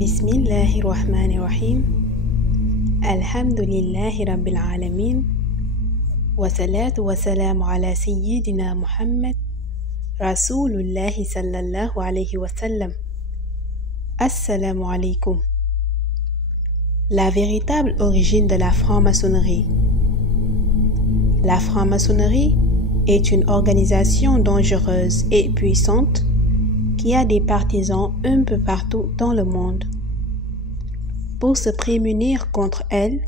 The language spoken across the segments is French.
Bismillahirrahmanirrahim. Alhamdulillahi Rabbil Alamin. Wassalatu wassalamu ala Sayyidina Muhammad, Rasulullahi sallallahu alayhi wa sallam. Assalamu alaikum. La véritable origine de la franc-maçonnerie. La franc-maçonnerie est une organisation dangereuse et puissante qui a des partisans un peu partout dans le monde. Pour se prémunir contre elle,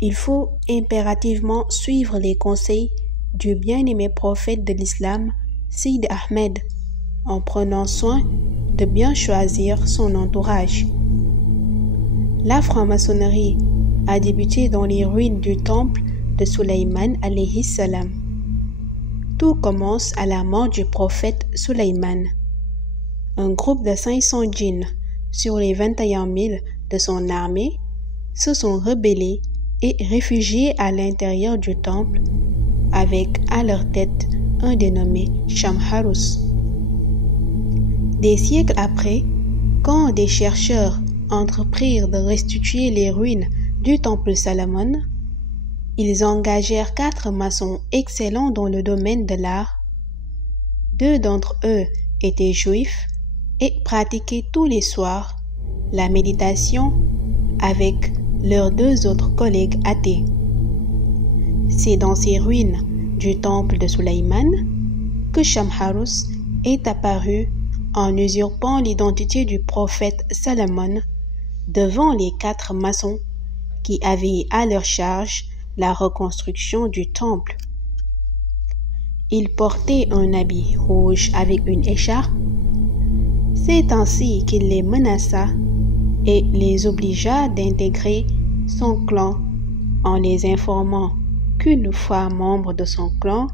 il faut impérativement suivre les conseils du bien-aimé prophète de l'islam, Sidi Ahmed, en prenant soin de bien choisir son entourage. La franc-maçonnerie a débuté dans les ruines du temple de Sulayman alayhi salam. Tout commence à la mort du prophète Sulayman. Un groupe de 500 djinns sur les 21 000 de son armée se sont rebellés et réfugiés à l'intérieur du temple avec à leur tête un dénommé Shamharus. Des siècles après, quand des chercheurs entreprirent de restituer les ruines du temple Salomon, ils engagèrent 4 maçons excellents dans le domaine de l'art. 2 d'entre eux étaient juifs et pratiquaient tous les soirs la méditation avec leurs 2 autres collègues athées. C'est dans ces ruines du temple de Sulayman que Shamharus est apparu en usurpant l'identité du prophète Salomon devant les 4 maçons qui avaient à leur charge la reconstruction du temple. Il portait un habit rouge avec une écharpe. C'est ainsi qu'il les menaça et les obligea d'intégrer son clan en les informant qu'une fois membres de son clan,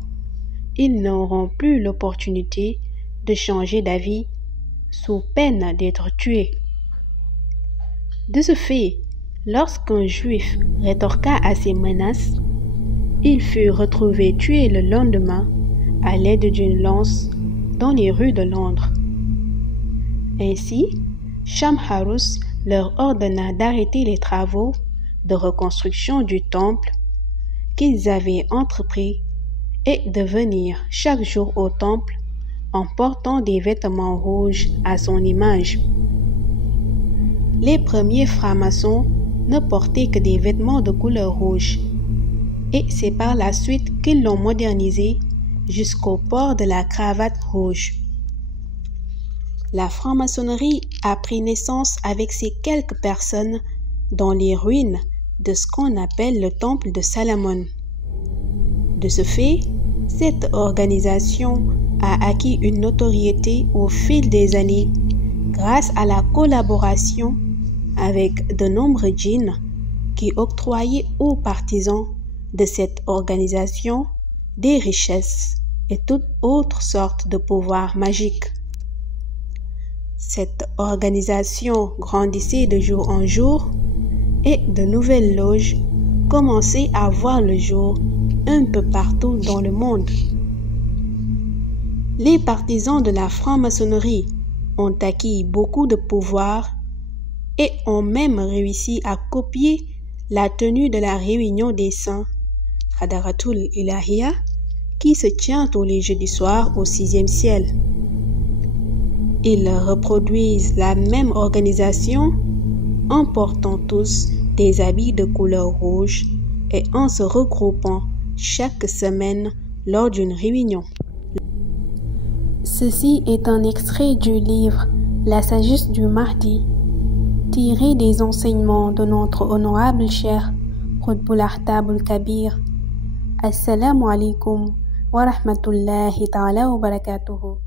ils n'auront plus l'opportunité de changer d'avis sous peine d'être tués. De ce fait, lorsqu'un juif rétorqua à ces menaces, il fut retrouvé tué le lendemain à l'aide d'une lance dans les rues de Londres. Ainsi, Shamharus leur ordonna d'arrêter les travaux de reconstruction du temple qu'ils avaient entrepris et de venir chaque jour au temple en portant des vêtements rouges à son image. Les premiers francs-maçons ne portaient que des vêtements de couleur rouge, et c'est par la suite qu'ils l'ont modernisé jusqu'au port de la cravate rouge. La franc-maçonnerie a pris naissance avec ces quelques personnes dans les ruines de ce qu'on appelle le temple de Salomon. De ce fait, cette organisation a acquis une notoriété au fil des années grâce à la collaboration avec de nombreux djinns qui octroyaient aux partisans de cette organisation des richesses et toutes autres sortes de pouvoirs magiques. Cette organisation grandissait de jour en jour et de nouvelles loges commençaient à voir le jour un peu partout dans le monde. Les partisans de la franc-maçonnerie ont acquis beaucoup de pouvoir et ont même réussi à copier la tenue de la réunion des saints, Hadaratul Ilahiyya, qui se tient tous les jeudis soirs au 6e ciel. Ils reproduisent la même organisation en portant tous des habits de couleur rouge et en se regroupant chaque semaine lors d'une réunion. Ceci est un extrait du livre La sagesse du Mahdi, tiré des enseignements de notre honorable cheikh Qutbul Ahtab al-Kabir. Assalamu alaikum wa rahmatullahi ta'ala wa barakatuhu.